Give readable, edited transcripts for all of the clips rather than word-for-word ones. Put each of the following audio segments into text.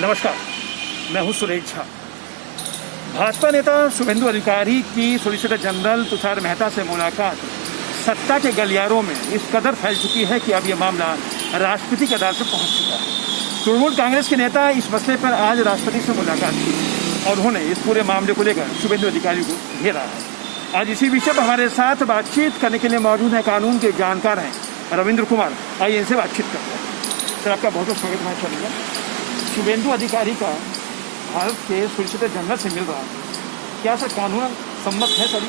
नमस्कार, मैं हूं सुरेश झा। भाजपा नेता शुभेंदु अधिकारी की सॉलिसिटर जनरल तुषार मेहता से मुलाकात सत्ता के गलियारों में इस कदर फैल चुकी है कि अब यह मामला राष्ट्रपति के अदालत में पहुंच चुका है। तृणमूल कांग्रेस के नेता इस मसले पर आज राष्ट्रपति से मुलाकात की और उन्होंने इस पूरे मामले को लेकर शुभेंदु अधिकारी को घेरा है। आज इसी विषय पर हमारे साथ बातचीत करने के लिए मौजूद है कानून के जानकार हैं रविंद्र कुमार। आइए इनसे बातचीत करते हैं। सर, आपका बहुत बहुत स्वागत है। चलिए, शुभेंदु अधिकारी का भारत के सॉलिसिटर जनरल से मिल रहा है, क्या सर कानून सम्मत है सर?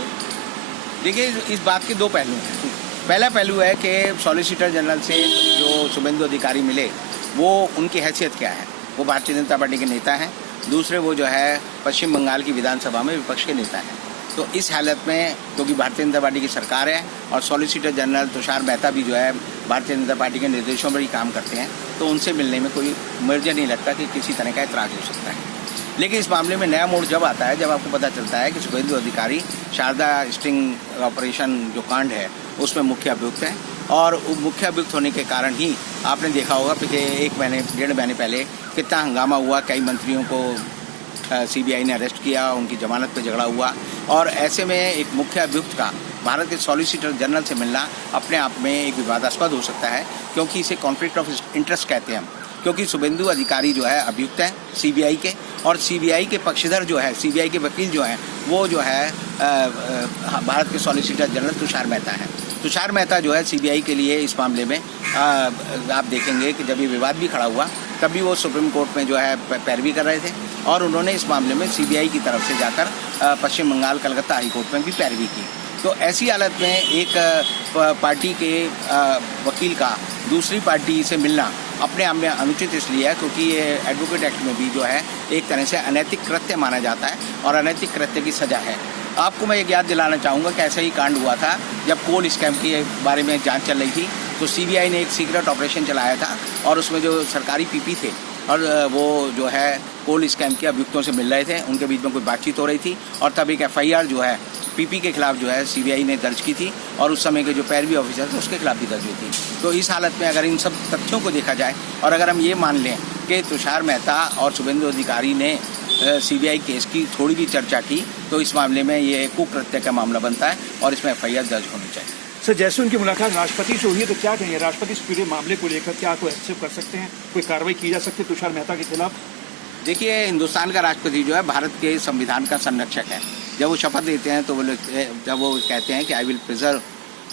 देखिए, इस बात के दो पहलू हैं। पहला पहलू है कि सॉलिसिटर जनरल से जो शुभेंदु अधिकारी मिले वो उनकी हैसियत क्या है। वो भारतीय जनता पार्टी के नेता हैं। दूसरे, वो जो है पश्चिम बंगाल की विधानसभा में विपक्ष के नेता हैं। तो इस हालत में क्योंकि भारतीय जनता पार्टी की सरकार है और सॉलिसिटर जनरल तुषार मेहता भी जो है भारतीय जनता पार्टी के निर्देशों पर ही काम करते हैं, तो उनसे मिलने में कोई मुझे नहीं लगता कि किसी तरह का एतराज़ हो सकता है। लेकिन इस मामले में नया मोड़ जब आता है, जब आपको पता चलता है कि शुभेंदु अधिकारी शारदा स्टिंग ऑपरेशन जो कांड है उसमें मुख्य अभियुक्त हैं और मुख्य अभियुक्त होने के कारण ही आपने देखा होगा कि 1-1.5 महीने पहले कितना हंगामा हुआ। कई मंत्रियों को सीबीआई ने अरेस्ट किया, उनकी जमानत पर झगड़ा हुआ और ऐसे में एक मुख्य अभियुक्त का भारत के सॉलिसिटर जनरल से मिलना अपने आप में एक विवादास्पद हो सकता है, क्योंकि इसे कॉन्फ्लिक्ट ऑफ इंटरेस्ट कहते हैं हम। क्योंकि शुभेंदु अधिकारी जो है अभियुक्त हैं सीबीआई के, और सीबीआई के पक्षधर जो है, सीबीआई के वकील जो हैं, वो जो है भारत के सॉलिसिटर जनरल तुषार मेहता हैं। तुषार मेहता जो है सीबीआई के लिए इस मामले में आप देखेंगे कि जब ये विवाद भी खड़ा हुआ तभी वो सुप्रीम कोर्ट में जो है पैरवी कर रहे थे और उन्होंने इस मामले में सीबीआई की तरफ से जाकर पश्चिम बंगाल कलकत्ता हाई कोर्ट में भी पैरवी की। तो ऐसी हालत में एक पार्टी के वकील का दूसरी पार्टी से मिलना अपने आप में अनुचित इसलिए है क्योंकि ये एडवोकेट एक्ट में भी जो है एक तरह से अनैतिक कृत्य माना जाता है और अनैतिक कृत्य की सज़ा है। आपको मैं एक याद दिलाना चाहूँगा कि ऐसा ही कांड हुआ था जब कोल स्कैम के बारे में जांच चल रही थी, तो सीबीआई ने एक सीक्रेट ऑपरेशन चलाया था और उसमें जो सरकारी पीपी थे और वो जो है कोल स्कैम के अभियुक्तों से मिल रहे थे, उनके बीच में कोई बातचीत हो रही थी और तब एक एफआईआर जो है पीपी के खिलाफ जो है सीबीआई ने दर्ज की थी और उस समय के जो पैरवी ऑफिसर थे उसके खिलाफ भी दर्ज हुई थी। तो इस हालत में अगर इन सब तथ्यों को देखा जाए और अगर हम ये मान लें कि तुषार मेहता और शुभेंदु अधिकारी ने सीबीआई केस की थोड़ी भी चर्चा की, तो इस मामले में ये कुकृत्य का मामला बनता है और इसमें एफआईआर दर्ज होनी चाहिए। सर, जैसे उनकी मुलाकात राष्ट्रपति से हुई है तो क्या कहेंगे? राष्ट्रपति इस पूरे मामले को लेकर क्या कोई एक्सेप्ट कर सकते हैं, कोई कार्रवाई की जा सकती है तुषार मेहता के खिलाफ? देखिए, हिंदुस्तान का राष्ट्रपति जो है भारत के संविधान का संरक्षक है। जब वो शपथ देते हैं तो जब वो कहते हैं कि I will preserve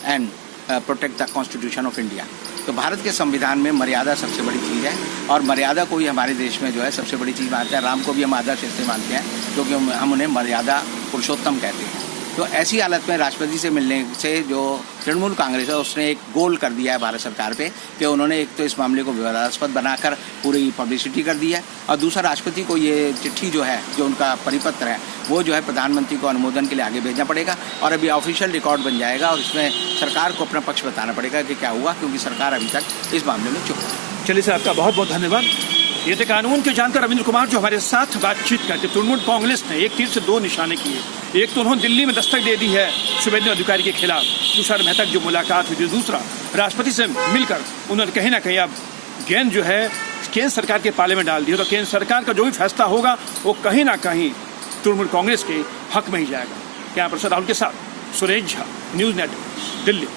and protect the constitution of India, तो भारत के संविधान में मर्यादा सबसे बड़ी चीज़ है और मर्यादा को ही हमारे देश में जो है सबसे बड़ी चीज़ मानते हैं। राम को भी हम आदर्श इसलिए मानते हैं क्योंकि हम उन्हें मर्यादा पुरुषोत्तम कहते हैं। तो ऐसी हालत में राष्ट्रपति से मिलने से जो तृणमूल कांग्रेस है उसने एक गोल कर दिया है भारत सरकार पे कि उन्होंने एक तो इस मामले को विवादास्पद बनाकर पूरी पब्लिसिटी कर दी है और दूसरा राष्ट्रपति को ये चिट्ठी जो है, जो उनका परिपत्र है, वो जो है प्रधानमंत्री को अनुमोदन के लिए आगे भेजना पड़ेगा और अभी ऑफिशियल रिकॉर्ड बन जाएगा और इसमें सरकार को अपना पक्ष बताना पड़ेगा कि क्या हुआ, क्योंकि सरकार अभी तक इस मामले में चुप है। चलिए सर, आपका बहुत बहुत धन्यवाद। ये थे कानून के जानकार रविंद्र कुमार जो हमारे साथ बातचीत करते। तृणमूल कांग्रेस ने एक तीर से दो निशाने किए। एक तो उन्होंने दिल्ली में दस्तक दे दी है शुभेंदु अधिकारी के खिलाफ, तुषार मेहता की जो मुलाकात हुई थी। दूसरा, राष्ट्रपति से मिलकर उन्होंने कहीं ना कहीं अब गेंद जो है केंद्र सरकार के पाले में डाल दी है। तो केंद्र सरकार का जो भी फैसला होगा वो कहीं ना कहीं तृणमूल कांग्रेस के हक में ही जाएगा। कैमरा पर्सन राहुल के साथ सुरेश झा, न्यूज़ नेट, दिल्ली।